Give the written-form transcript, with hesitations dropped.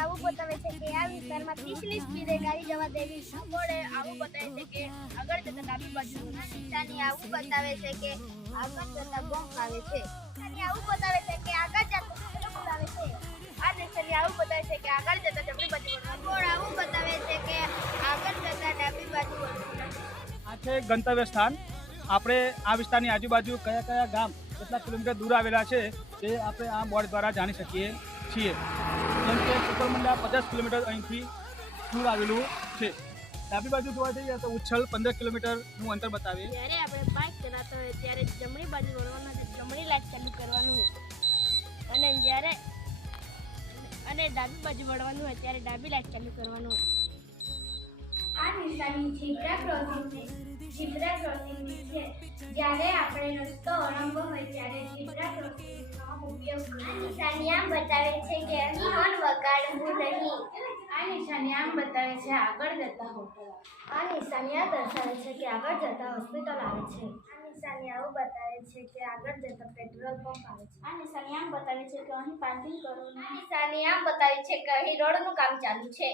આવું બતાવે છે કે આ વિસ્તારમાં 30ની સ્પીડે ગાડી જવા દેવી. બોર્ડે આવું બતાવે છે કે આગળ જતા ડાબી બાજુ. નિશાની આવું બતાવે છે કે આગળ જતા બોમ્બ આવે છે. નિશાની આવું બતાવે છે કે આગળ જતા બોમ્બ આવે છે. આ નિશાની આવું બતાવે છે કે આગળ જતા જમણી બાજુ વળવાનું. બોર્ડ આવું બતાવે છે કે આગળ જતા ડાબી બાજુ વળવાનું. આ છે ગંતવ્ય સ્થાન. આપણે આ વિસ્તારની આજુબાજુ કયા કયા ગામ કેટલા કિલોમીટર દૂર આવેલા છે તે આપણે આ બોર્ડ દ્વારા જાણી શકીએ છીએ. જેમ કે સુપરમંડા 50 કિલોમીટર અહીંથી દૂર આવેલું છે. ડાબી બાજુ જોવા જઈએ તો ઉચ્છલ 15 કિલોમીટરનું અંતર બતાવે. જ્યારે આપણે બાઇક ચલાવતા હોય ત્યારે જમણી બાજુ વળવાનું છે, જમણી લાઈટ ચાલુ કરવાનું. અને જ્યારે ડાબી બાજુ વળવાનું હોય ત્યારે ડાબી લાઈટ ચાલુ કરવાનું. આ નિશાની ઝીબ્રા ક્રોસિંગની છે. જ્યારે આપણે રસ્તો ઓળંગવો હોય ત્યારે ઝીબ્રા ક્રોસિંગનો ઉપયોગ કરવો. આ નિશાની આમ બતાવે છે કે અહીં હોર્ન વગાડવું નહીં. આ નિશાની આમ બતાવે છે આગળ જતા હોટલ. આ નિશાની આ દર્શાવે છે કે આગળ જતા હોસ્પિટલ આવે છે. આ નિશાની આવું બતાવે છે કે આગળ જતા પેટ્રોલ પંપ આવે છે. આ નિશાની આમ બતાવે છે કે અહીં પાર્કિંગ કરવું. આ નિશાની આમ બતાવે છે કે અહીં રોડનું કામ ચાલુ છે.